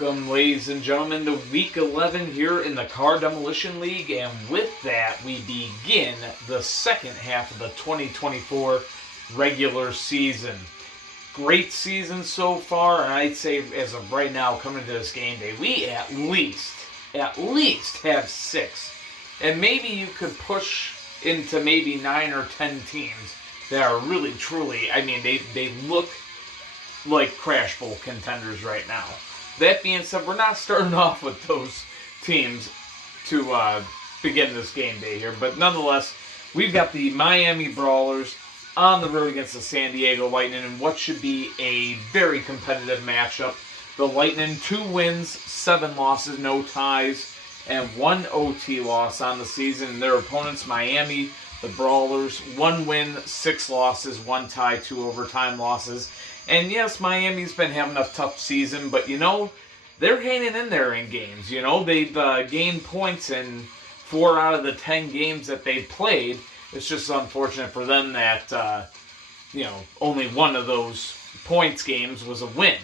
Welcome, ladies and gentlemen, to Week 11 here in the Car Demolition League, and with that, we begin the second half of the 2024 regular season. Great season so far, and I'd say as of right now, coming to this game day, we at least have 6. And maybe you could push into maybe 9 or 10 teams that are really, truly, I mean, they look like Crash Bowl contenders right now. That being said, we're not starting off with those teams to begin this game day here. But nonetheless, we've got the Miami Brawlers on the road against the San Diego Lightning in what should be a very competitive matchup. The Lightning, 2 wins, 7 losses, no ties, and 1 OT loss on the season. And their opponents, Miami, the Brawlers, 1 win, 6 losses, 1 tie, 2 overtime losses. And yes, Miami's been having a tough season, but you know, they're hanging in there in games. You know, they've gained points in 4 out of the 10 games that they've played. It's just unfortunate for them that, you know, only one of those points games was a win.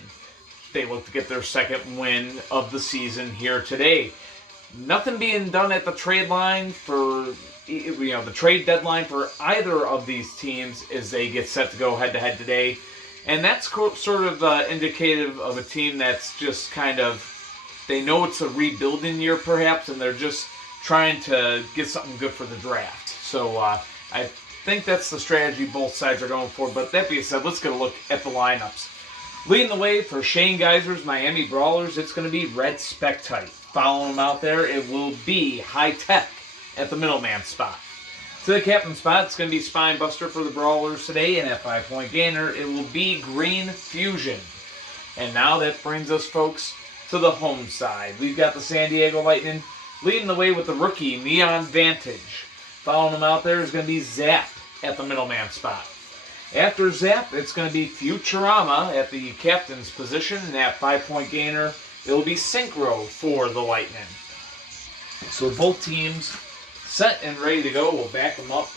They look to get their second win of the season here today. Nothing being done at the trade line for, you know, the trade deadline for either of these teams as they get set to go head-to-head today. And that's sort of indicative of a team that's just kind of, they know it's a rebuilding year perhaps, and they're just trying to get something good for the draft. So I think that's the strategy both sides are going for. But that being said, let's get a look at the lineups. Leading the way for Shane Geiser's Miami Brawlers, it's going to be Red Spectite. Following him out there, it will be High Tech at the middleman spot. To the captain spot, it's going to be Spinebuster for the Brawlers today, and at 5-point gainer, it will be Green Fusion. And now that brings us, folks, to the home side. We've got the San Diego Lightning leading the way with the rookie Neon Vantage. Following him out there is going to be Zap at the middleman spot. After Zap, it's going to be Futurama at the captain's position, and at 5-point gainer, it will be Synchro for the Lightning. So both teams set and ready to go. We'll back them up.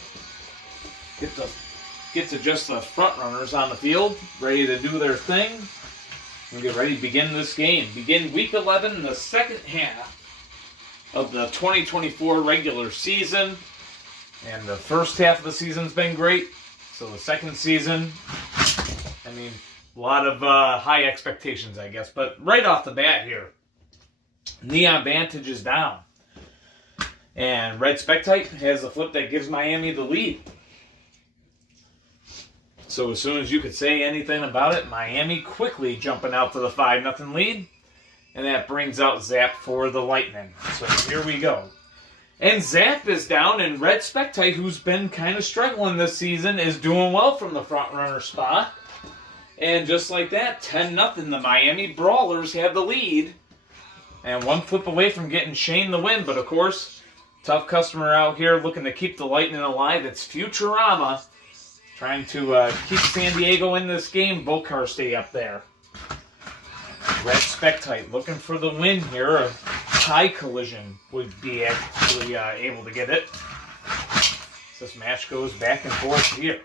Get to just the front runners on the field, ready to do their thing. We'll get ready to begin this game. Begin Week 11, the second half of the 2024 regular season. And the first half of the season's been great. So the second season, I mean, a lot of high expectations, I guess. But right off the bat here, Neon Vantage is down. And Red Spectite has a flip that gives Miami the lead. So as soon as you could say anything about it, Miami quickly jumping out to the 5-0 lead. And that brings out Zap for the Lightning. So here we go. And Zap is down, and Red Spectite, who's been kind of struggling this season, is doing well from the front runner spot. And just like that, 10-0, the Miami Brawlers have the lead. And 1 flip away from getting Shane the win, but of course, tough customer out here looking to keep the Lightning alive. It's Futurama trying to keep San Diego in this game. Volcar stay up there. Red Spectite looking for the win here. A high collision would be actually able to get it. This match goes back and forth here.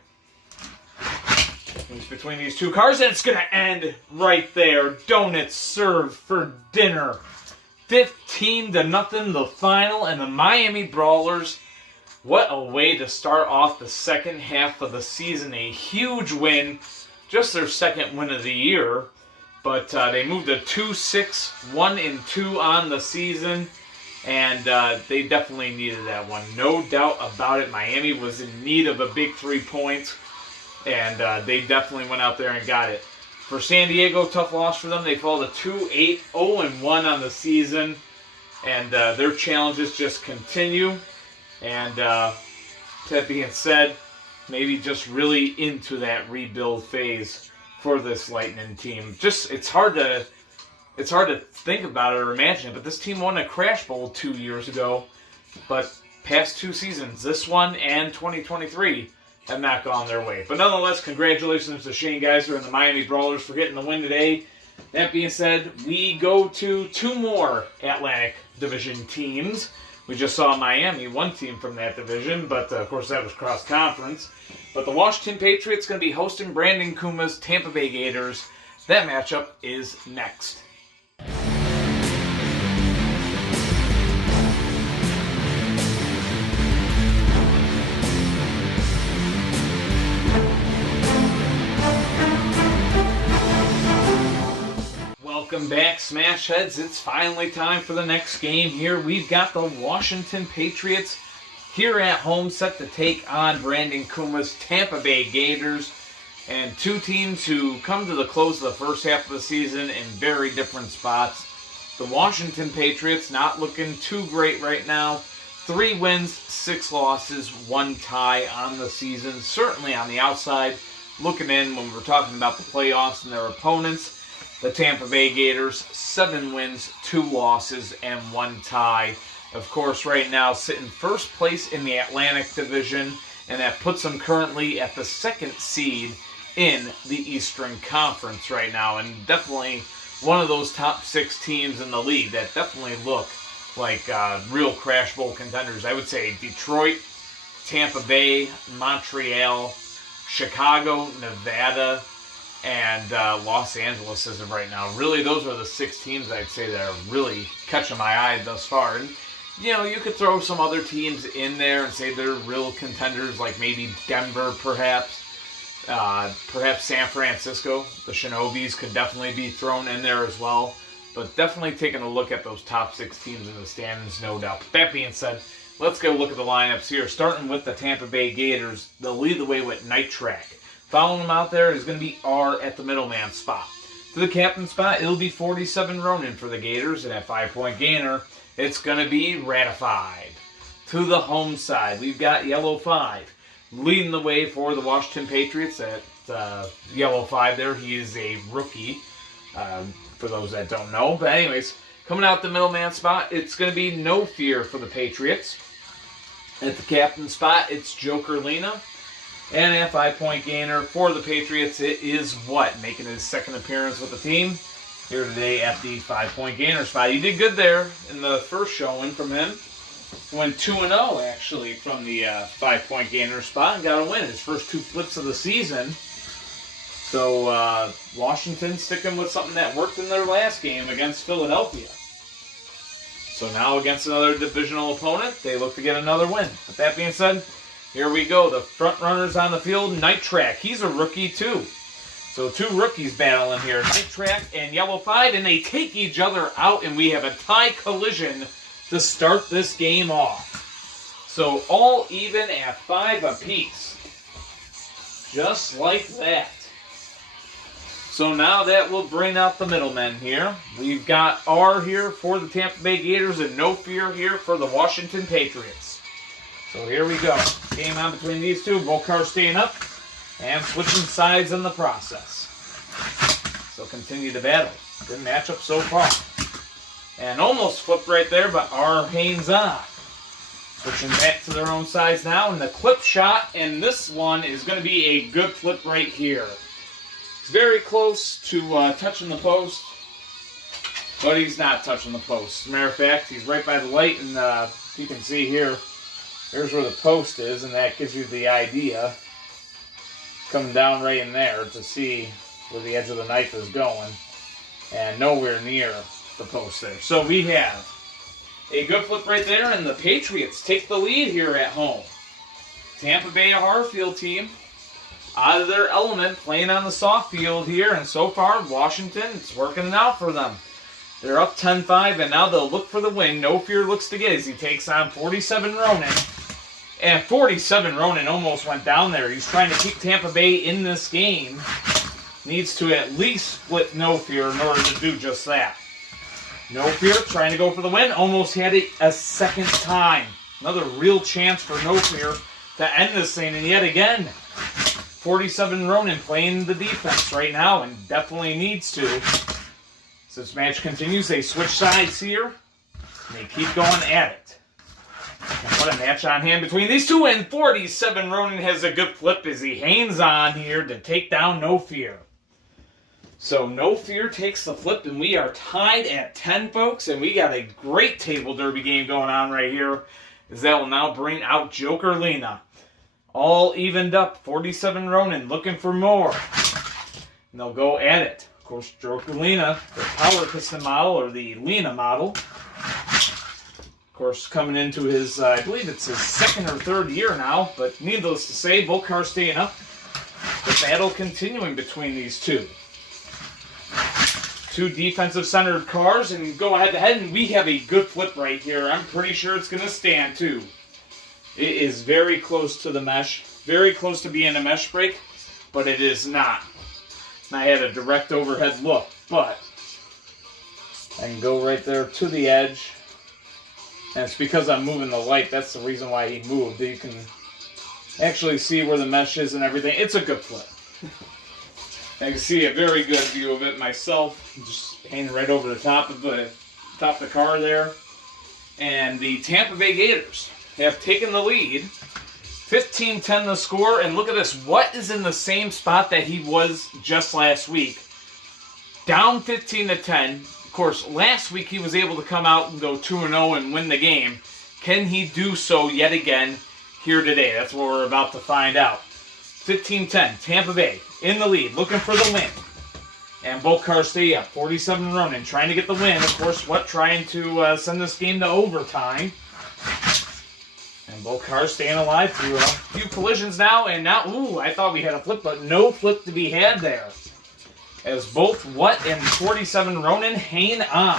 It's between these two cars, and it's going to end right there. Donuts served for dinner. 15-0 the final, and the Miami Brawlers, what a way to start off the second half of the season. A huge win, just their second win of the year, but they moved to 2-6, 1-2 on the season, and they definitely needed that one. No doubt about it. Miami was in need of a big 3 points, and they definitely went out there and got it. For San Diego, tough loss for them. They fall to 2-8, 0-1 on the season. And their challenges just continue. And that being said, maybe just really into that rebuild phase for this Lightning team. Just it's hard to think about it or imagine it, but this team won a Crash Bowl 2 years ago. But past 2 seasons, this one and 2023, have not gone their way. But nonetheless, congratulations to Shane Geiser and the Miami Brawlers for getting the win today. That being said, we go to 2 more Atlantic Division teams. We just saw Miami, 1 team from that division, but of course that was cross-conference. But the Washington Patriots going to be hosting Brandon Kuma's Tampa Bay Gators. That matchup is next. Welcome back, Smash Heads. It's finally time for the next game here. We've got the Washington Patriots here at home, set to take on Brandon Kuma's Tampa Bay Gators. And two teams who come to the close of the first half of the season in very different spots. The Washington Patriots not looking too great right now. 3 wins, 6 losses, 1 tie on the season. Certainly on the outside, looking in when we're talking about the playoffs and their opponents. The Tampa Bay Gators, 7 wins, 2 losses, and 1 tie. Of course, right now sitting first place in the Atlantic Division, and that puts them currently at the 2nd seed in the Eastern Conference right now. And definitely one of those top 6 teams in the league that definitely look like real Crash Bowl contenders. I would say Detroit, Tampa Bay, Montreal, Chicago, Nevada, and Los Angeles as of right now. Really, those are the 6 teams I'd say that are really catching my eye thus far. And, you know, you could throw some other teams in there and say they're real contenders, like maybe Denver, perhaps. Perhaps San Francisco. The Shinobis could definitely be thrown in there as well. But definitely taking a look at those top 6 teams in the standings, no doubt. That being said, let's go look at the lineups here. Starting with the Tampa Bay Gators, they'll lead the way with Night Track. Following them out there is going to be R at the middleman spot. To the captain spot, it'll be 47 Ronin for the Gators, and at 5-point gainer, it's going to be Ratified. To the home side, we've got Yellow 5. Leading the way for the Washington Patriots at Yellow 5 there. He is a rookie, for those that don't know. But anyways, coming out the middleman spot, it's going to be No Fear for the Patriots. At the captain spot, it's Joker Lena. And at 5-point gainer for the Patriots, it is What, making his 2nd appearance with the team here today at the 5-point gainer spot. He did good there in the first showing from him. Went 2-0 actually from the 5-point gainer spot and got a win. His first 2 flips of the season. So Washington sticking with something that worked in their last game against Philadelphia. So now against another divisional opponent, they look to get another win. With that being said, here we go. The front runners on the field, Night Track. He's a rookie too. So 2 rookies battling here, Night Track and Yellow 5, and they take each other out, and we have a tie collision to start this game off. So all even at 5 apiece. Just like that. So now that will bring out the middlemen here. We've got R here for the Tampa Bay Gators and No Fear here for the Washington Patriots. So here we go. Game on between these two. Both cars staying up and switching sides in the process. So continue to battle. Good matchup so far. And almost flipped right there, but R hangs on. Switching back to their own sides now. And the clip shot, and this one is going to be a good flip right here. He's very close to touching the post, but he's not touching the post. As a matter of fact, he's right by the light, and you can see here, here's where the post is, and that gives you the idea. Coming down right in there to see where the edge of the knife is going, and nowhere near the post there. So we have a good flip right there, and the Patriots take the lead here at home. Tampa Bay, a hard field team, out of their element, playing on the soft field here, and so far, Washington, it's working out for them. They're up 10-5, and now they'll look for the win. No Fear looks to get as he takes on 47 Ronin. And 47 Ronin almost went down there. He's trying to keep Tampa Bay in this game. Needs to at least split No Fear in order to do just that. No Fear trying to go for the win. Almost had it a second time. Another real chance for No Fear to end this thing. And yet again, 47 Ronin playing the defense right now and definitely needs to. So this match continues. They switch sides here. And they keep going at it. And what a match on hand between these two. And 47 Ronin has a good flip as he hangs on here to take down No Fear. So No Fear takes the flip, and we are tied at 10, folks. And we got a great table derby game going on right here, as that will now bring out Joker Lena. All evened up. 47 Ronin looking for more. And they'll go at it. Of course, Joker Lena, the power piston model, or the Lena model. Of course, coming into his, I believe it's his 2nd or 3rd year now. But needless to say, both cars staying up. The battle continuing between these two. two defensive-centered cars and go head-to-head, and we have a good flip right here. I'm pretty sure it's going to stand, too. It is very close to the mesh, very close to being a mesh break, but it is not. And I had a direct overhead look, but I can go right there to the edge. And it's because I'm moving the light. That's the reason why he moved. You can actually see where the mesh is and everything. It's a good flip. I can see a very good view of it myself. Just hanging right over the top of the car there. And the Tampa Bay Gators have taken the lead. 15-10 the score. And look at this. What is in the same spot that he was just last week? Down 15-10. Of course, last week he was able to come out and go 2-0 and win the game. Can he do so yet again here today? That's what we're about to find out. 15-10, Tampa Bay in the lead, looking for the win. And both cars stay up, 47 running, trying to get the win. Of course, trying to send this game to overtime. And both cars staying alive through a few collisions now. And now, I thought we had a flip, but no flip to be had there. As both and 47 Ronin hanging on.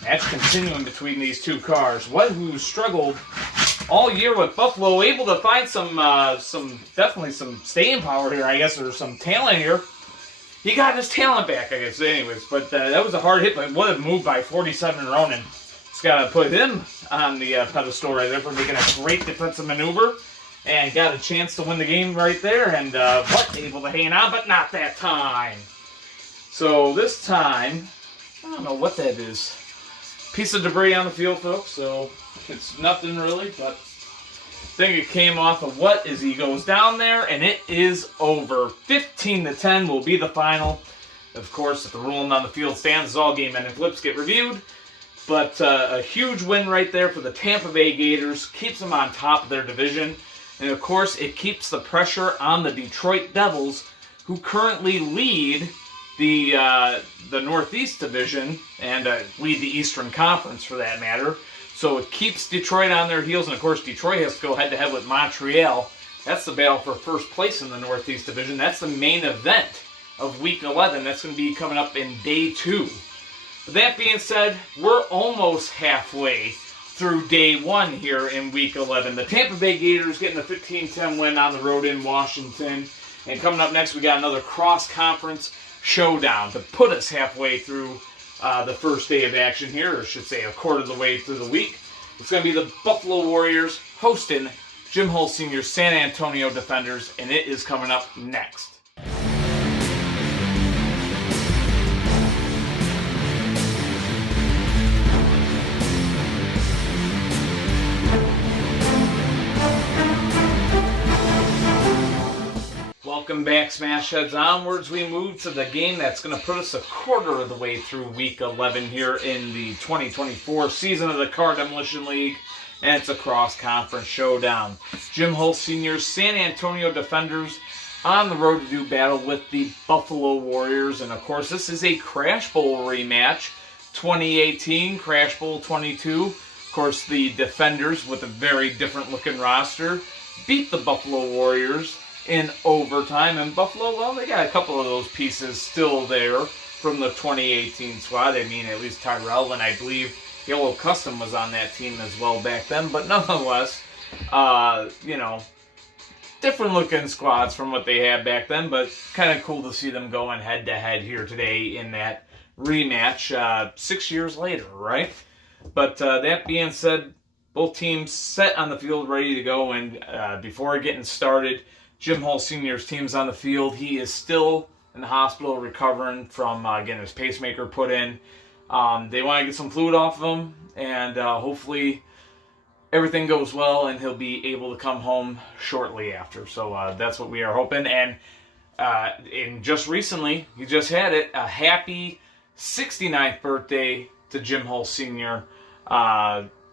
Match continuing between these two cars. Who struggled all year with Buffalo, able to find definitely some staying power here, I guess, or some talent here. He got his talent back, I guess, anyways. But that was a hard hit, but what a move by 47 Ronin. Just got to put him on the pedestal right there for making a great defensive maneuver. And got a chance to win the game right there. And able to hang on, but not that time. So this time, I don't know what that is. Piece of debris on the field, folks. So it's nothing really, but I think it came off of he goes down there, and it is over. 15-10 will be the final. Of course, if the ruling on the field stands, all game-ending flips get reviewed. But a huge win right there for the Tampa Bay Gators. Keeps them on top of their division. And, of course, it keeps the pressure on the Detroit Devils, who currently lead the Northeast Division and lead the Eastern Conference, for that matter. So it keeps Detroit on their heels. And, of course, Detroit has to go head-to-head with Montreal. That's the battle for first place in the Northeast Division. That's the main event of Week 11. That's going to be coming up in Day 2. But that being said, we're almost halfway through Day 1 here in Week 11. The Tampa Bay Gators getting a 15-10 win on the road in Washington. And coming up next, we got another cross-conference showdown to put us halfway through the first day of action here, or I should say a quarter of the way through the week. It's going to be the Buffalo Warriors hosting Jim Hull Sr.'s San Antonio Defenders, and it is coming up next. Welcome back, Smash Heads. Onwards we move to the game that's going to put us a quarter of the way through Week 11 here in the 2024 season of the Car Demolition League, and it's a cross-conference showdown. Jim Hull Sr.'s San Antonio Defenders on the road to do battle with the Buffalo Warriors, and of course this is a Crash Bowl rematch, 2018, Crash Bowl 22. Of course the Defenders, with a very different looking roster, beat the Buffalo Warriors in overtime, and Buffalo, well, they got a couple of those pieces still there from the 2018 squad. I mean, at least Tyrell, and I believe Yellow Custom was on that team as well back then, but nonetheless, different looking squads from what they had back then, but kind of cool to see them going head to head here today in that rematch 6 years later, right? But that being said, both teams set on the field ready to go, and before getting started, Jim Hull Sr.'s team's on the field. He is still in the hospital recovering from getting his pacemaker put in. They want to get some fluid off of him, and hopefully everything goes well and he'll be able to come home shortly after. So that's what we are hoping. And just recently, he just had it, a happy 69th birthday to Jim Hull Sr.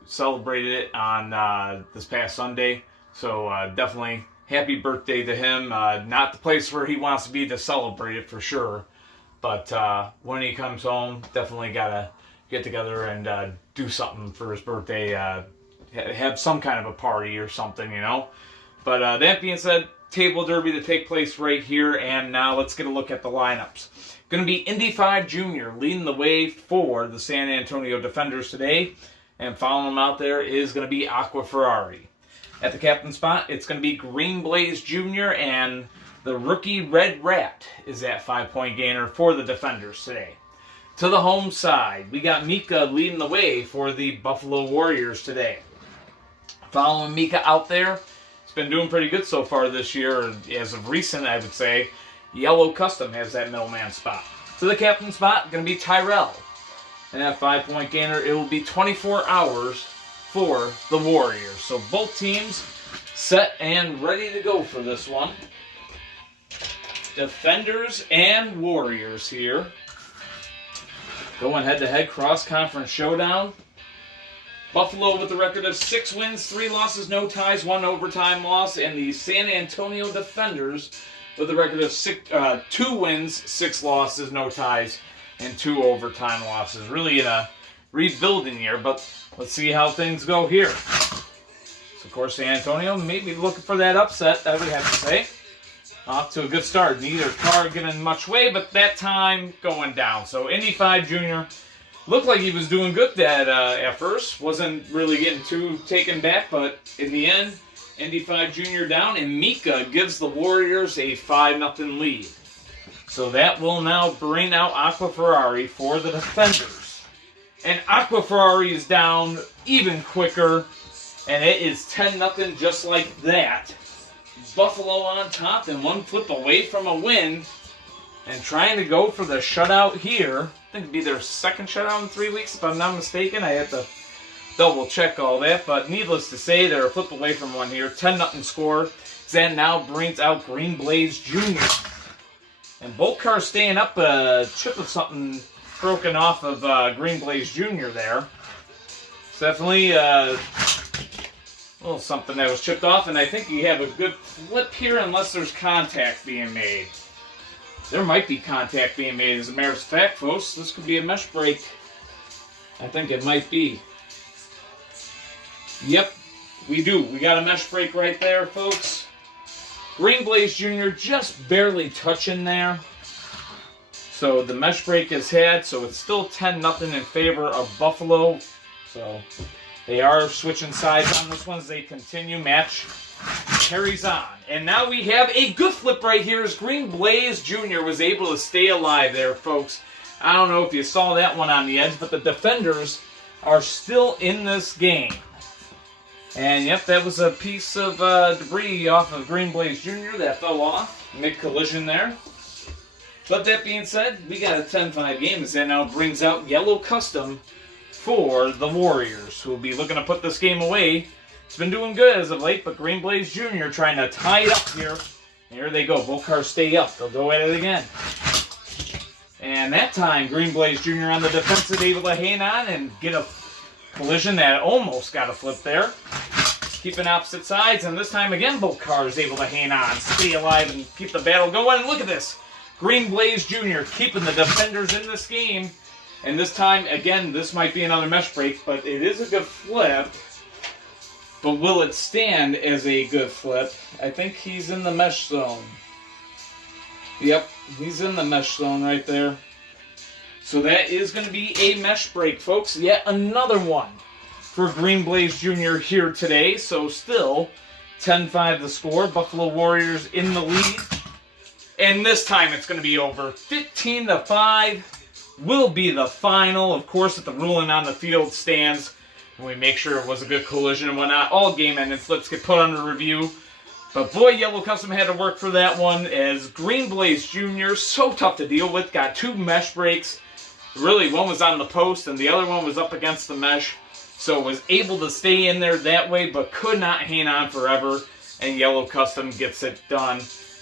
Celebrated it on this past Sunday. So definitely happy birthday to him. Not the place where he wants to be to celebrate it for sure. But when he comes home, definitely got to get together and do something for his birthday. Have some kind of a party or something, you know. But that being said, table derby to take place right here. And now let's get a look at the lineups. Going to be Indy 5 Junior leading the way for the San Antonio Defenders today. And following them out there is going to be Aqua Ferrari. At the captain spot, it's going to be Green Blaze Jr. and the rookie Red Rat is that 5-point gainer for the Defenders today. To the home side, we got Mika leading the way for the Buffalo Warriors today. Following Mika out there, it's been doing pretty good so far this year. As of recent, I would say, Yellow Custom has that middleman spot. To the captain spot, going to be Tyrell. And that 5-point gainer, it will be 24 hours for the Warriors. So both teams set and ready to go for this one. Defenders and Warriors here. Going head-to-head cross-conference showdown. Buffalo with a record of 6 wins, 3 losses, no ties, 1 overtime loss. And the San Antonio Defenders with a record of 2 wins, 6 losses, no ties, and 2 overtime losses. Really in a rebuilding year, but let's see how things go here. So, of course, San Antonio may be looking for that upset, I would have to say. Off to a good start. Neither car giving much way, but that time going down. So, Indy 5 Jr. looked like he was doing good at first. Wasn't really getting too taken back, but in the end, Indy 5 Jr. down, and Mika gives the Warriors a 5-0 lead. So that will now bring out Aqua Ferrari for the Defenders. And Aqua Ferrari is down even quicker, and it is 10-0 just like that. Buffalo on top and 1 flip away from a win, and trying to go for the shutout here. I think it'd be their second shutout in 3 weeks, if I'm not mistaken. I have to double check all that, but needless to say, they're a flip away from one here. 10-0 score. That now brings out Green Blaze Jr. And both cars staying up, chip of something broken off of Green Blaze Jr. there. It's definitely a little something that was chipped off, and I think you have a good flip here unless there's contact being made. There might be contact being made. As a matter of fact, folks, this could be a mesh break. I think it might be. Yep, we do. We got a mesh break right there, folks. Green Blaze Jr. just barely touching there. So the mesh break is had, so it's still 10-0 in favor of Buffalo. So they are switching sides on this one as they continue. Match carries on. And now we have a good flip right here as Green Blaze Jr. was able to stay alive there, folks. I don't know if you saw that one on the edge, but the Defenders are still in this game. And yep, that was a piece of debris off of Green Blaze Jr. that fell off mid-collision there. But that being said, we got a 10-5 game as that now brings out Yellow Custom for the Warriors, who will be looking to put this game away. It's been doing good as of late, but Green Blaze Jr. trying to tie it up here. Here they go. Both cars stay up. They'll go at it again. And that time, Green Blaze Jr. on the defensive, able to hang on and get a collision that almost got a flip there. Keeping opposite sides, and this time again, both cars able to hang on, stay alive, and keep the battle going. And look at this. Green Blaze Jr. keeping the Defenders in this game. And this time, again, this might be another mesh break, but it is a good flip. But will it stand as a good flip? I think he's in the mesh zone. Yep, he's in the mesh zone right there. So that is going to be a mesh break, folks. Yet another one for Green Blaze Jr. here today. So still 10-5 the score. Buffalo Warriors in the lead. And this time it's going to be over. 15-5 will be the final. Of course, if the ruling on the field stands, and we make sure it was a good collision and whatnot, all game-ending flips get put under review. But boy, Yellow Custom had to work for that one, as Green Blaze Jr., so tough to deal with, got 2 mesh breaks. Really, one was on the post and the other one was up against the mesh. So was able to stay in there that way, but could not hang on forever. And Yellow Custom gets it done.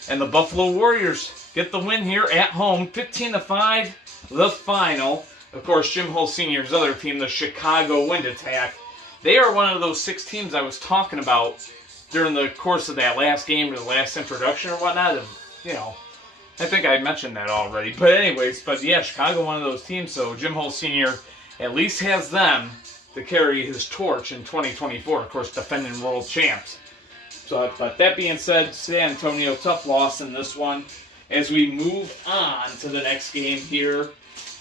And the Buffalo Warriors get the win here at home, 15-5, the final. Of course, Jim Hull Sr.'s other team, the Chicago Wind Attack, they are one of those 6 teams I was talking about during the course of that last game or the last introduction or whatnot. And, you know, I think I mentioned that already. But anyways, yeah, Chicago, one of those teams. So Jim Hull Sr. at least has them to carry his torch in 2024. Of course, defending world champs. So, but that being said, San Antonio, tough loss in this one. as we move on to the next game here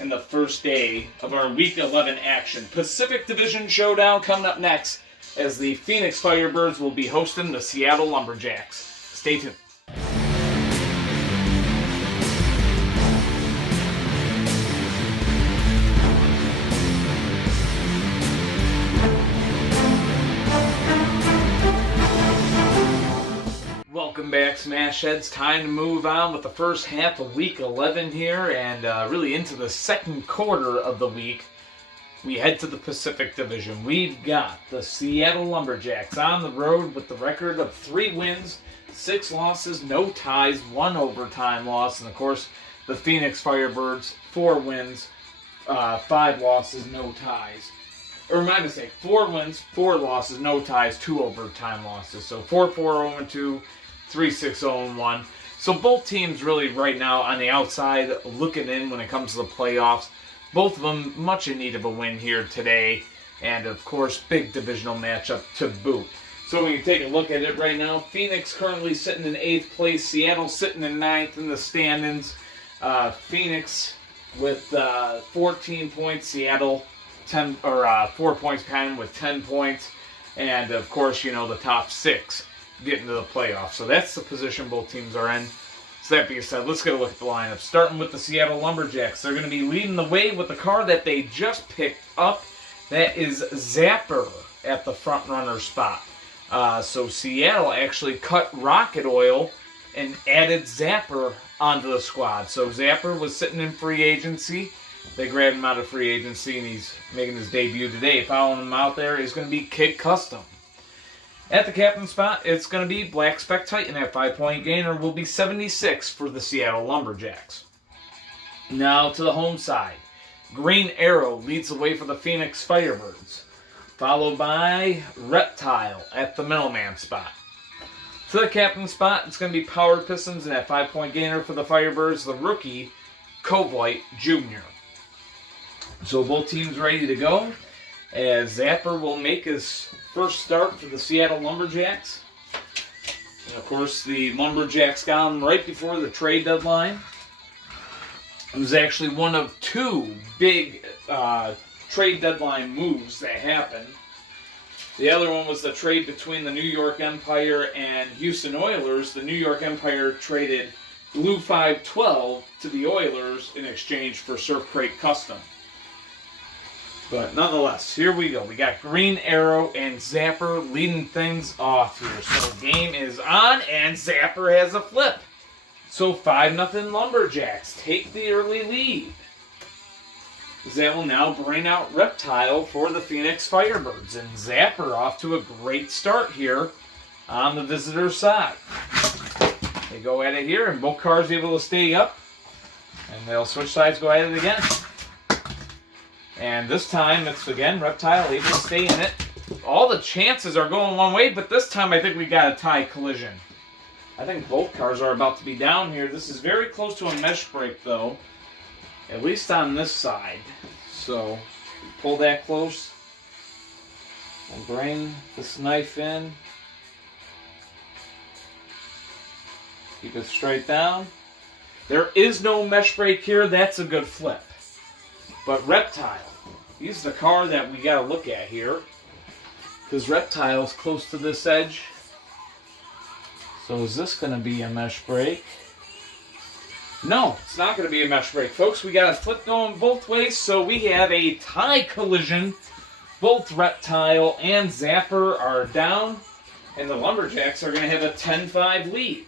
in the first day of our Week 11 action. Pacific Division Showdown coming up next as the Phoenix Firebirds will be hosting the Seattle Lumberjacks. Stay tuned. Welcome back, Smash Heads. Time to move on with the first half of Week 11 here, and really into the second quarter of the week. We head to the Pacific Division. We've got the Seattle Lumberjacks on the road with the record of 3 wins, 6 losses, no ties, 1 overtime loss, and of course the Phoenix Firebirds, 4 wins, 5 losses, no ties. Or my mistake, 4 wins, 4 losses, no ties, 2 overtime losses. So 4-4-0-2. 3-6-0-1. So both teams really right now on the outside looking in when it comes to the playoffs. Both of them much in need of a win here today. And of course, big divisional matchup to boot. So we can take a look at it right now. Phoenix currently sitting in 8th place. Seattle sitting in 9th in the standings. Phoenix with 14 points. Seattle 4 points behind with 10 points. And of course, you know, the top 6 get into the playoffs. So that's the position both teams are in. So that being said, let's get a look at the lineup. Starting with the Seattle Lumberjacks. They're going to be leading the way with the car that they just picked up. That is Zapper at the front runner spot. So Seattle actually cut Rocket Oil and added Zapper onto the squad. So Zapper was sitting in free agency. They grabbed him out of free agency and he's making his debut today. Following him out there is going to be Kid Custom. At the captain spot, it's going to be Black Spec Titan at 5-point gainer. Will be 76 for the Seattle Lumberjacks. Now to the home side. Green Arrow leads the way for the Phoenix Firebirds, followed by Reptile at the middleman spot. To the captain spot, it's going to be Power Pistons and at 5-point gainer for the Firebirds, the rookie Covoit Jr. So both teams ready to go, as Zapper will make his first start for the Seattle Lumberjacks. And of course, the Lumberjacks got him right before the trade deadline. It was actually one of 2 big trade deadline moves that happened. The other one was the trade between the New York Empire and Houston Oilers. The New York Empire traded Blue 512 to the Oilers in exchange for Surf Crate Custom. But nonetheless, here we go. We got Green Arrow and Zapper leading things off here. So the game is on, and Zapper has a flip. So 5-0 Lumberjacks take the early lead. That will now bring out Reptile for the Phoenix Firebirds. And Zapper off to a great start here on the visitor side. They go at it here, and both cars able to stay up. And they'll switch sides, go at it again. And this time, it's again Reptile able to stay in it. All the chances are going one way, but this time I think we got a tie collision. I think both cars are about to be down here. This is very close to a mesh break, though. At least on this side. So, pull that close. And bring this knife in. Keep it straight down. There is no mesh break here. That's a good flip. But Reptile, he's the car that we got to look at here. Because Reptile's close to this edge. So is this going to be a mesh break? No, it's not going to be a mesh break. Folks, we got a flip going both ways. So we have a tie collision. Both Reptile and Zapper are down. And the Lumberjacks are going to have a 10-5 lead.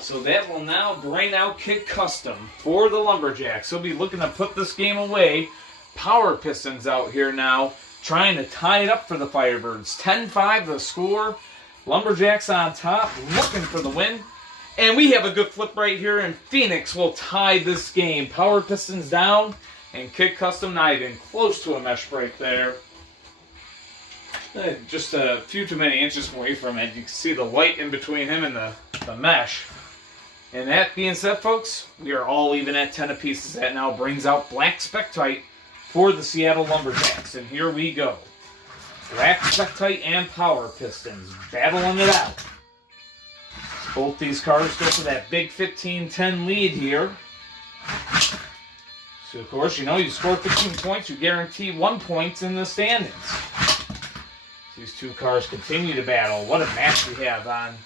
So that will now bring out Kid Custom for the Lumberjacks. He'll be looking to put this game away. Power Pistons out here now, trying to tie it up for the Firebirds. 10-5 the score. Lumberjacks on top, looking for the win. And we have a good flip right here, and Phoenix will tie this game. Power Pistons down, and Kid Custom not even close to a mesh break there. Just a few too many inches away from it. You can see the light in between him and the mesh. And that being said, folks, we are all even at 10 apiece. That now brings out Black Spectite for the Seattle Lumberjacks. And here we go. Black Spectite and Power Pistons battling it out. Both these cars go for that big 15-10 lead here. So, of course, you know, you score 15 points, you guarantee 1 point in the standings. These two cars continue to battle. What a match we have on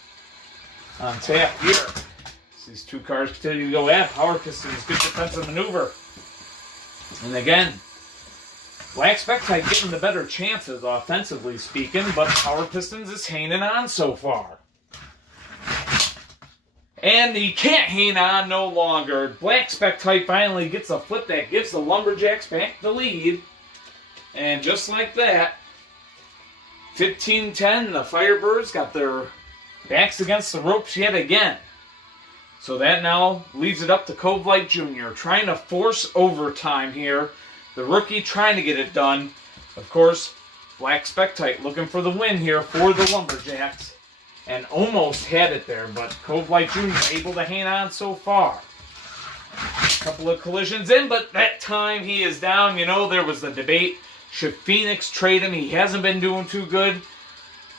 tap here. These two cars continue to go at power pistons, good defensive maneuver. And again, Black Spectite getting the better chances, offensively speaking, but Power Pistons is hanging on so far. And he can't hang on no longer. Black Spectite finally gets a flip that gives the Lumberjacks back the lead. And just like that, 15-10, the Firebirds got their backs against the ropes yet again. So that now leaves it up to Cove Light Jr. trying to force overtime here. The rookie trying to get it done. Of course, Black Spectite looking for the win here for the Lumberjacks. And almost had it there, but Cove Light Jr. able to hang on so far. A couple of collisions in, but that time he is down. You know, there was the debate. Should Phoenix trade him? He hasn't been doing too good.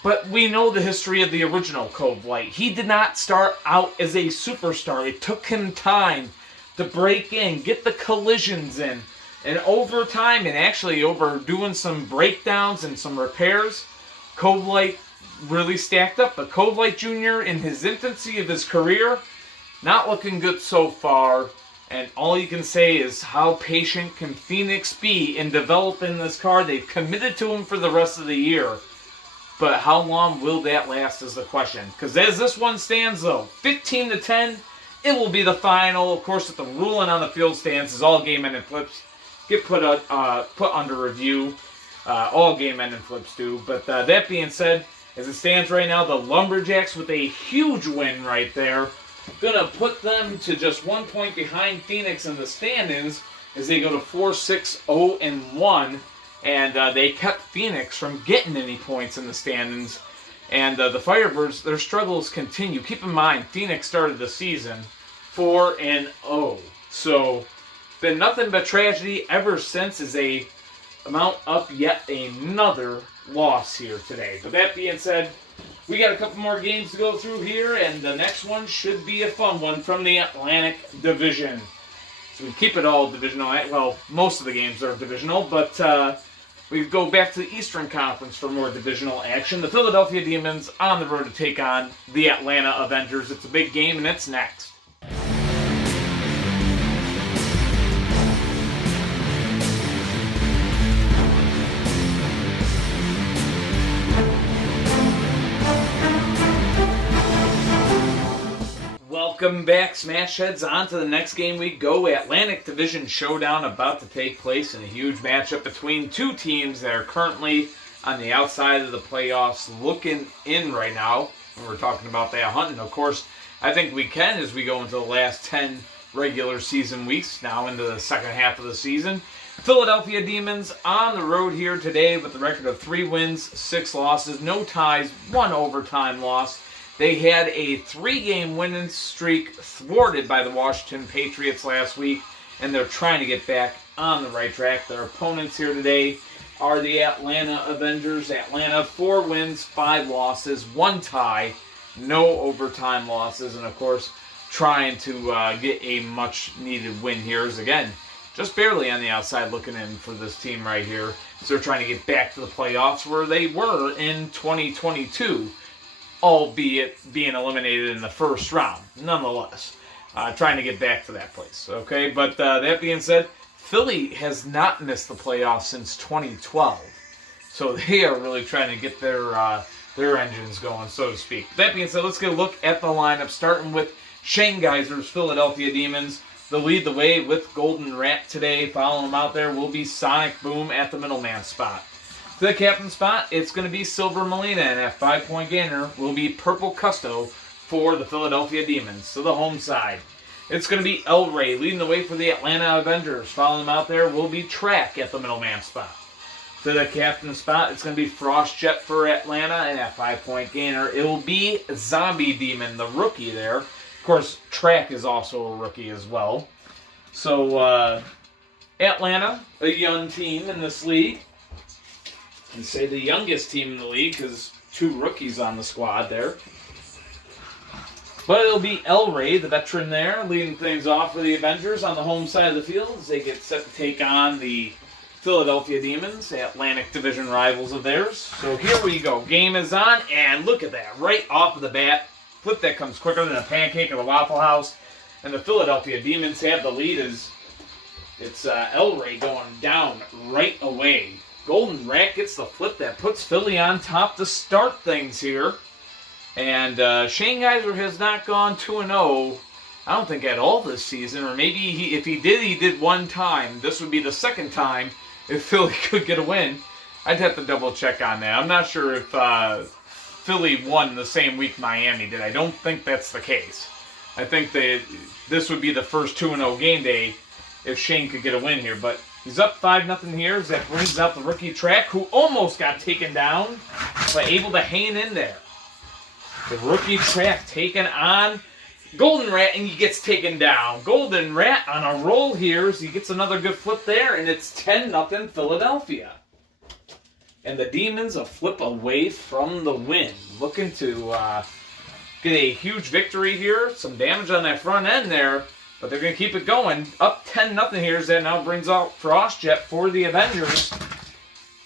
But we know the history of the original Cove Light. He did not start out as a superstar. It took him time to break in, get the collisions in. And over time, and actually over doing some breakdowns and some repairs, Cove Light really stacked up. But Cove Light Jr. in his infancy of his career, not looking good so far. And all you can say is how patient can Phoenix be in developing this car. They've committed to him for the rest of the year. But how long will that last is the question. Because as this one stands, though, 15-10, it will be the final. Of course, if the ruling on the field stands is all game-ending flips get put under review. All game-ending flips do. But that being said, as it stands right now, the Lumberjacks with a huge win right there. Gonna put them to just 1 point behind Phoenix in the standings as they go to 4-6-0-1, and they kept Phoenix from getting any points in the standings. And the Firebirds, their struggles continue. Keep in mind, Phoenix started the season 4-0, so been nothing but tragedy ever since. As they mount up yet another loss here today. But that being said, we got a couple more games to go through here, and the next one should be a fun one from the Atlantic Division. So we keep it all divisional. Well, most of the games are divisional, but we go back to the Eastern Conference for more divisional action. The Philadelphia Demons on the road to take on the Atlanta Avengers. It's a big game, and it's next. Welcome back, Smash Heads. On to the next game we go. Atlantic Division Showdown about to take place in a huge matchup between two teams that are currently on the outside of the playoffs looking in right now. And we're talking about that hunting. Of course, I think we can as we go into the last 10 regular season weeks, now into the second half of the season. Philadelphia Demons on the road here today with a record of 3 wins, 6 losses, no ties, 1 overtime loss. They had a 3-game winning streak thwarted by the Washington Patriots last week, and they're trying to get back on the right track. Their opponents here today are the Atlanta Avengers. Atlanta, 4 wins, 5 losses, 1 tie, no overtime losses, and of course, trying to get a much-needed win here is, again, just barely on the outside looking in for this team right here. So they're trying to get back to the playoffs where they were in 2022. Albeit being eliminated in the first round, nonetheless. Trying to get back to that place, okay? But that being said, Philly has not missed the playoffs since 2012. So they are really trying to get their engines going, so to speak. That being said, let's get a look at the lineup, starting with Shane Geiser's Philadelphia Demons. They'll lead the way with Golden Rat today. Following them out there will be Sonic Boom at the middleman spot. To the captain spot, it's going to be Silver Molina, and at 5-point gainer will be Purple Custo for the Philadelphia Demons. To the home side, it's going to be El Rey leading the way for the Atlanta Avengers. Following them out there will be Track at the middleman spot. To the captain spot, it's going to be Frost Jet for Atlanta, and at 5-point gainer, it will be Zombie Demon, the rookie there. Of course, Track is also a rookie as well. So, Atlanta, a young team in this league. And say the youngest team in the league because 2 rookies on the squad there. But it'll be El Rey, the veteran there, leading things off for the Avengers on the home side of the field as they get set to take on the Philadelphia Demons, the Atlantic Division rivals of theirs. So here we go. Game is on, and look at that. Right off of the bat. Flip that comes quicker than a pancake at a Waffle House. And the Philadelphia Demons have the lead as it's El Rey going down right away. Golden Rat gets the flip that puts Philly on top to start things here. And Shane Geiser has not gone 2-0, I don't think at all this season. Or maybe if he did one time. This would be the second time if Philly could get a win. I'd have to double check on that. I'm not sure if Philly won the same week Miami did. I don't think that's the case. I think this would be the first 2-0 game day if Shane could get a win here. But he's up 5-0 here as that brings out the rookie Track, who almost got taken down, but able to hang in there. The rookie Track taken on Golden Rat, and he gets taken down. Golden Rat on a roll here as he gets another good flip there, and it's 10-0 Philadelphia. And the Demons a flip away from the win. Looking to get a huge victory here. Some damage on that front end there, but they're going to keep it going. Up 10-0 here as that now brings out Frostjet for the Avengers.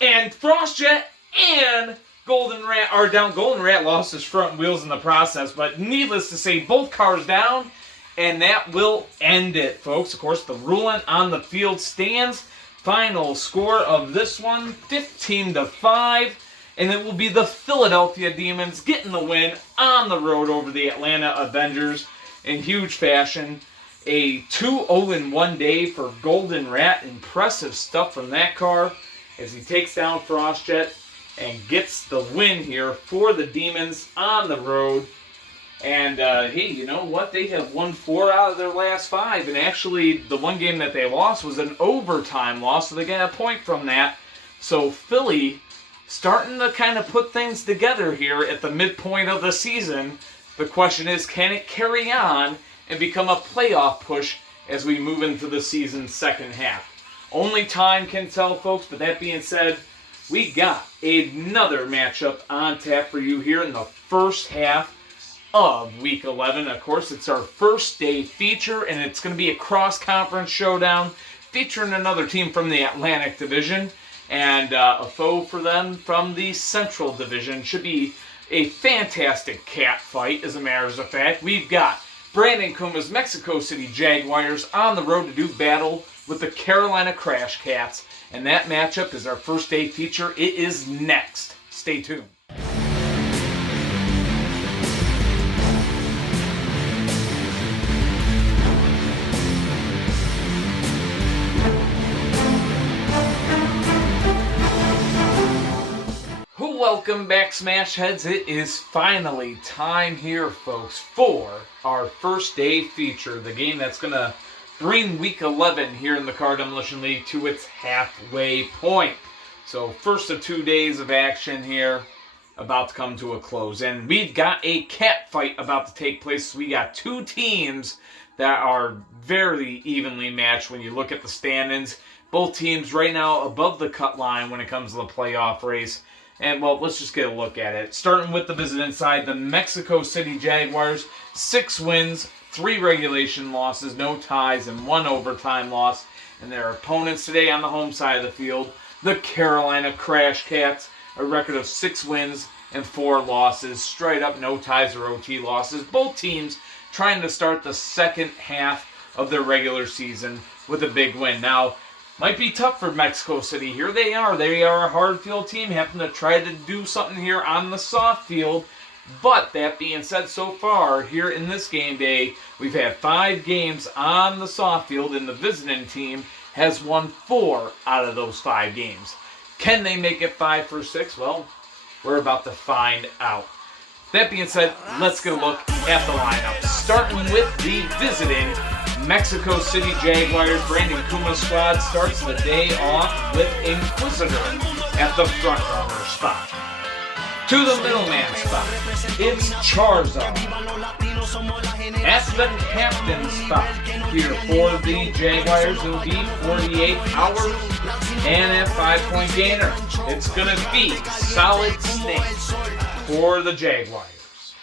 And Frostjet and Golden Rat are down. Golden Rat lost his front wheels in the process, but needless to say, both cars down, and that will end it, folks. Of course, the ruling on the field stands. Final score of this one, 15-5, and it will be the Philadelphia Demons getting the win on the road over the Atlanta Avengers in huge fashion. A 2-0-1 day for Golden Rat. Impressive stuff from that car as he takes down Frostjet and gets the win here for the Demons on the road. And, hey, you know what? They have won 4 out of their last 5. And actually, the one game that they lost was an overtime loss, so they get a point from that. So Philly starting to kind of put things together here at the midpoint of the season. The question is, can it carry on and become a playoff push as we move into the season's second half? Only time can tell, folks. But that being said, we got another matchup on tap for you here in the first half of Week 11. Of course, it's our first day feature, and it's going to be a cross-conference showdown featuring another team from the Atlantic Division and a foe for them from the Central Division. Should be a fantastic cat fight, as a matter of fact. We've got Brandon Kuma's Mexico City Jaguars on the road to do battle with the Carolina Crash Cats. And that matchup is our first day feature. It is next. Stay tuned. Welcome back, Smash Heads. It is finally time here, folks, for our first day feature. The game that's going to bring Week 11 here in the Car Demolition League to its halfway point. So first of 2 days of action here about to come to a close. And we've got a cat fight about to take place. We got 2 teams that are very evenly matched when you look at the standings. Both teams right now above the cut line when it comes to the playoff race. And, well, let's just get a look at it. Starting with the visiting side, the Mexico City Jaguars, 6 wins, 3 regulation losses, no ties, and 1 overtime loss. And their opponents today on the home side of the field, the Carolina Crash Cats, a record of 6 wins and 4 losses, straight up no ties or OT losses. Both teams trying to start the second half of their regular season with a big win. Now, might be tough for Mexico City. Here they are. They are a hard field team, having to try to do something here on the soft field. But that being said, so far, here in this game day, we've had 5 games on the soft field, and the visiting team has won 4 out of those 5 games. Can they make it 5 for 6? Well, we're about to find out. That being said, let's get a look at the lineup. Starting with the visiting Mexico City Jaguars. Brandon Kuma's squad starts the day off with Inquisitor at the front runner spot. To the middleman spot, it's Charizard. At the captain spot here for the Jaguars, it will be 48 hours. And at 5-point gainer, it's going to be Solid Snake for the Jaguars.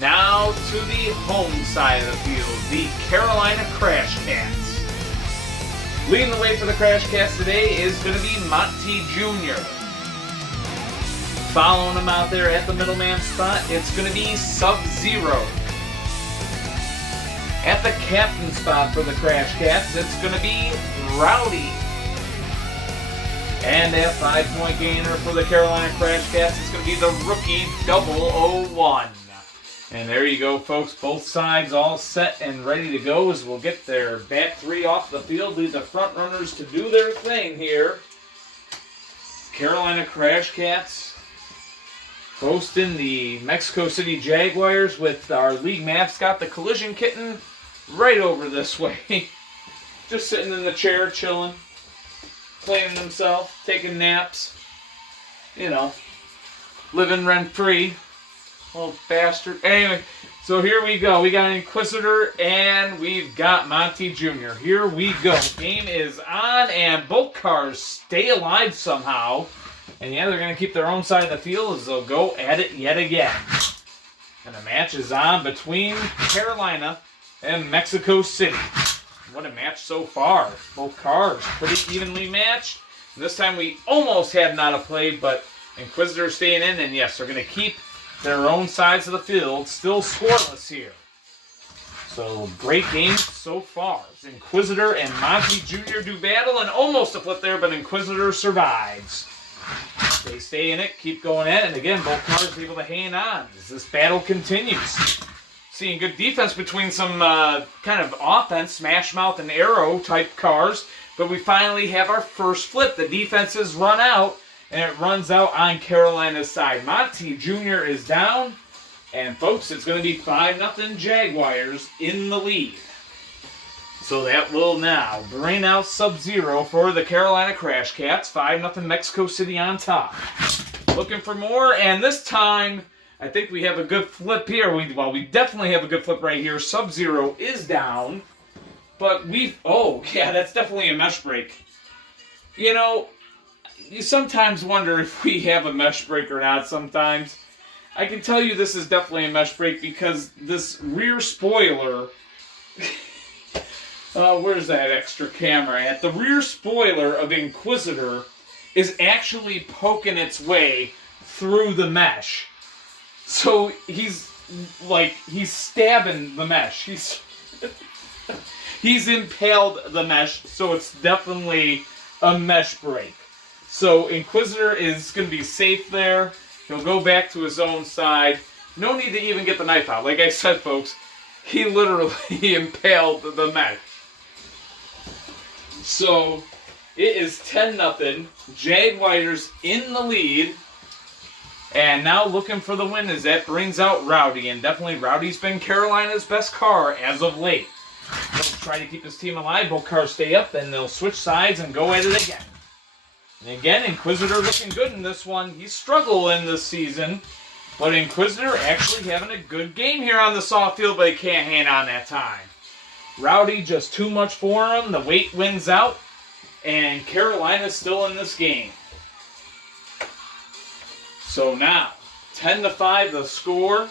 Now to the home side of the field, the Carolina Crash Cats. Leading the way for the Crash Cats today is going to be Monty Jr. Following him out there at the middleman spot, it's going to be Sub-Zero. At the captain spot for the Crash Cats, it's going to be Rowdy. And at 5-point gainer for the Carolina Crash Cats, it's going to be the rookie 001. And there you go, folks. Both sides all set and ready to go as we'll get their back three off the field. Leave the front runners to do their thing here. Carolina Crash Cats hosting the Mexico City Jaguars with our league mascot, the Collision Kitten, right over this way. Just sitting in the chair, chilling, cleaning himself, taking naps. You know, living rent-free. Little bastard. Anyway, so here we go. We got Inquisitor and we've got Monty Jr. Here we go. Game is on and both cars stay alive somehow. And yeah, they're going to keep their own side of the field as they'll go at it yet again. And the match is on between Carolina and Mexico City. What a match so far. Both cars pretty evenly matched. And this time we almost had not a play, but Inquisitor staying in. And yes, they're going to keep their own sides of the field, still scoreless here. So, great game so far. Inquisitor and Monty Jr. do battle, and almost a flip there, but Inquisitor survives. They stay in it, keep going at it, and again, both cars able to hang on as this battle continues. Seeing good defense between some kind of offense, smash mouth and arrow type cars, but we finally have our first flip. The defenses run out, and it runs out on Carolina's side. Monty Jr. is down. And, folks, it's going to be 5-0 Jaguars in the lead. So that will now bring out Sub-Zero for the Carolina Crash Cats. 5-0 Mexico City on top. Looking for more. And this time, I think we have a good flip here. We definitely have a good flip right here. Sub-Zero is down. But oh, yeah, that's definitely a mesh break. You know, you sometimes wonder if we have a mesh break or not sometimes. I can tell you this is definitely a mesh break because this rear spoiler... where's that extra camera at? The rear spoiler of Inquisitor is actually poking its way through the mesh. So he's stabbing the mesh. He's impaled the mesh, so it's definitely a mesh break. So Inquisitor is going to be safe there. He'll go back to his own side. No need to even get the knife out. Like I said, folks, he literally impaled the mesh. So it is 10-0. Jaguars in the lead. And now looking for the win as that brings out Rowdy. And definitely Rowdy's been Carolina's best car as of late. They'll try to keep this team alive. Both cars stay up, then they'll switch sides and go at it again. And again, Inquisitor looking good in this one. He's struggling this season. But Inquisitor actually having a good game here on the soft field, but he can't hang on that time. Rowdy just too much for him. The weight wins out. And Carolina's still in this game. So now, 10-5 the score.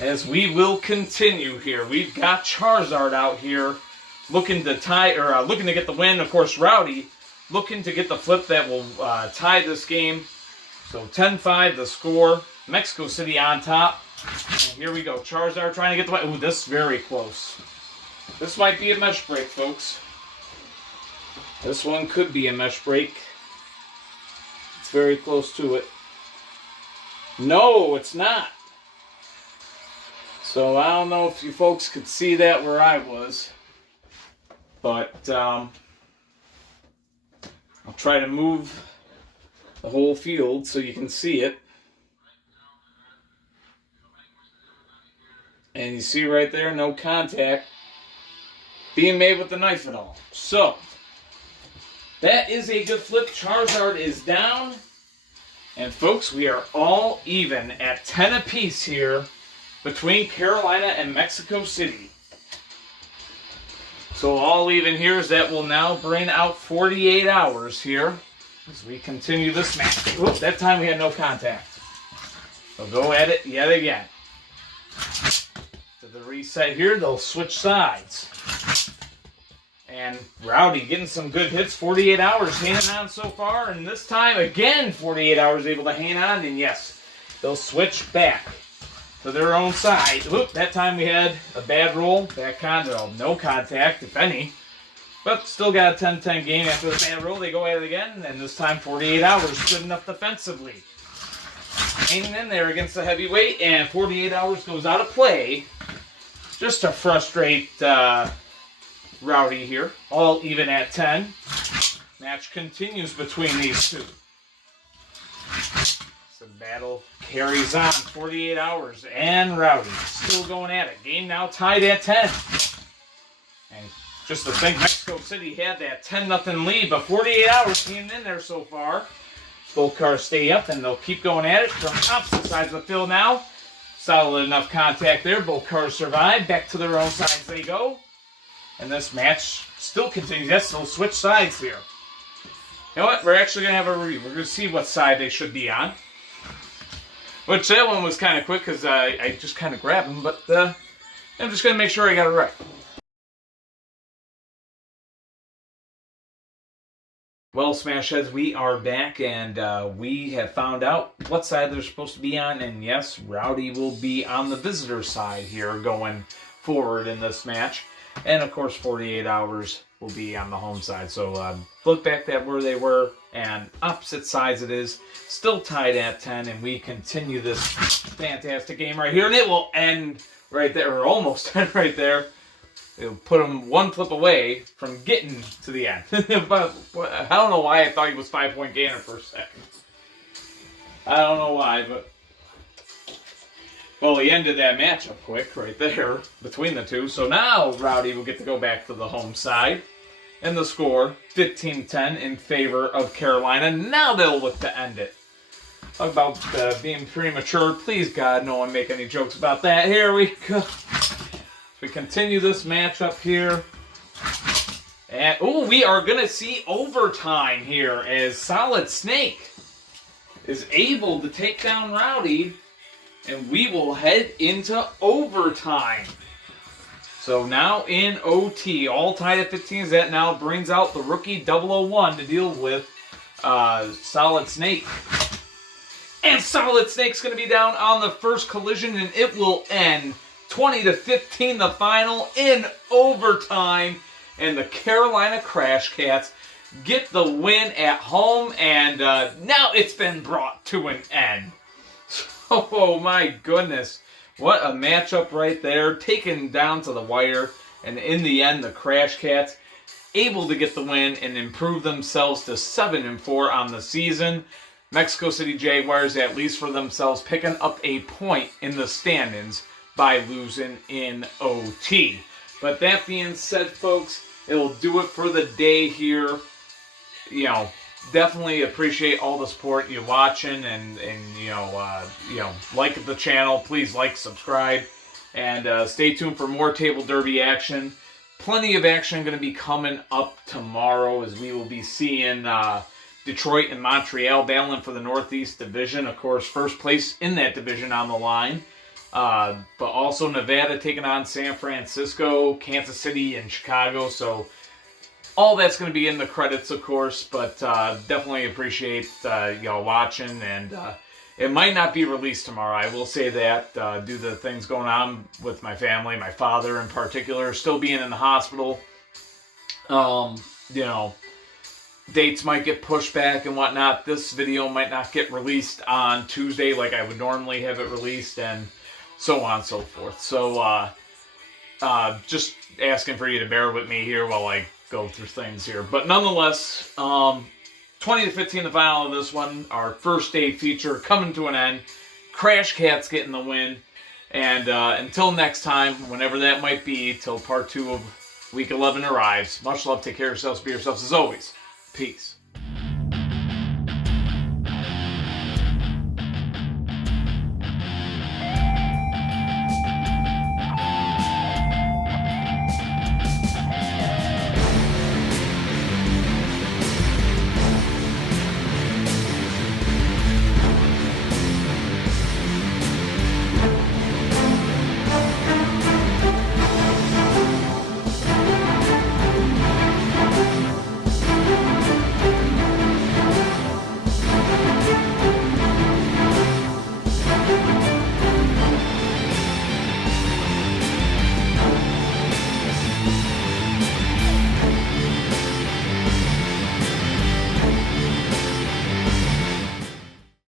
As we will continue here. We've got Charizard out here looking to looking to get the win. Of course, Rowdy looking to get the flip that will tie this game. So 10-5 the score. Mexico City on top. And here we go. Charizard trying to get the win. Ooh, this is very close. This might be a mesh break, folks. This one could be a mesh break. It's very close to it. No, it's not. So I don't know if you folks could see that where I was. But I'll try to move the whole field so you can see it. And you see right there, no contact being made with the knife at all. So, that is a good flip. Charizard is down. And folks, we are all even at 10 apiece here between Carolina and Mexico City. So all even here is that will now bring out 48 hours here as we continue this match. Oops, that time we had no contact. So go at it yet again. reset here. They'll switch sides. And Rowdy getting some good hits. 48 hours hanging on so far. And this time, again, 48 hours able to hang on. And yes, they'll switch back to their own side. Oop, that time we had a bad roll. Back contact. No contact, if any. But still got a 10-10 game after the bad roll. They go at it again. And this time, 48 hours. Good enough defensively. Hanging in there against the heavyweight, and 48 hours goes out of play just to frustrate Rowdy here. All even at 10. Match continues between these two. The battle carries on. 48 hours, and Rowdy still going at it. Game now tied at 10. And just to think, Mexico City had that 10-0 lead, but 48 hours came in there so far. Both cars stay up, and they'll keep going at it from opposite sides of the field now. Solid enough contact there. Both cars survive. Back to their own sides they go. And this match still continues. Yes, they'll switch sides here. You know what? We're actually going to have a review. We're going to see what side they should be on. Which that one was kind of quick because I just kind of grabbed them. But I'm just going to make sure I got it right. Well, Smashheads, we are back, and we have found out what side they're supposed to be on. And yes, Rowdy will be on the visitor side here going forward in this match. And, of course, 48 hours will be on the home side. So look back at where they were, and opposite sides it is. Still tied at 10, and we continue this fantastic game right here. And it will end right there, or almost end right there. It'll put him one flip away from getting to the end. But I don't know why I thought he was 5-point gainer for a second. I don't know why, but... Well, he ended that matchup quick right there between the two. So now Rowdy will get to go back to the home side. And the score, 15-10 in favor of Carolina. Now they'll look to end it. Talk about being premature. Please, God, no one make any jokes about that. Here we go. We continue this matchup here. And, we are going to see overtime here as Solid Snake is able to take down Rowdy. And we will head into overtime. So now in OT, all tied at 15. That now brings out the rookie 001 to deal with Solid Snake. And Solid Snake's going to be down on the first collision, and it will end 20-15, the final in overtime. And the Carolina Crash Cats get the win at home, and now it's been brought to an end. Oh my goodness. What a matchup right there. Taken down to the wire. And in the end, the Crash Cats able to get the win and improve themselves to 7-4 on the season. Mexico City Jaguars, at least for themselves, picking up a point in the standings by losing in OT. But that being said, folks, it'll do it for the day here. You know, definitely appreciate all the support you watching, and like the channel. Please like, subscribe, and stay tuned for more Table Derby action. Plenty of action going to be coming up tomorrow, as we will be seeing Detroit and Montreal battling for the Northeast Division. Of course, first place in that division on the line. But also Nevada taking on San Francisco, Kansas City, and Chicago. So all that's going to be in the credits, of course, but definitely appreciate y'all watching. And it might not be released tomorrow. I will say that due to things going on with my family, my father in particular, still being in the hospital. Dates might get pushed back and whatnot. This video might not get released on Tuesday like I would normally have it released, and so on and so forth. So just asking for you to bear with me here while I go through things here. But nonetheless, 20-15 the final of this one. Our first day feature coming to an end. Crash Cats getting the win. And until next time, whenever that might be, till part 2 of Week 11 arrives. Much love. Take care of yourselves. Be yourselves as always. Peace.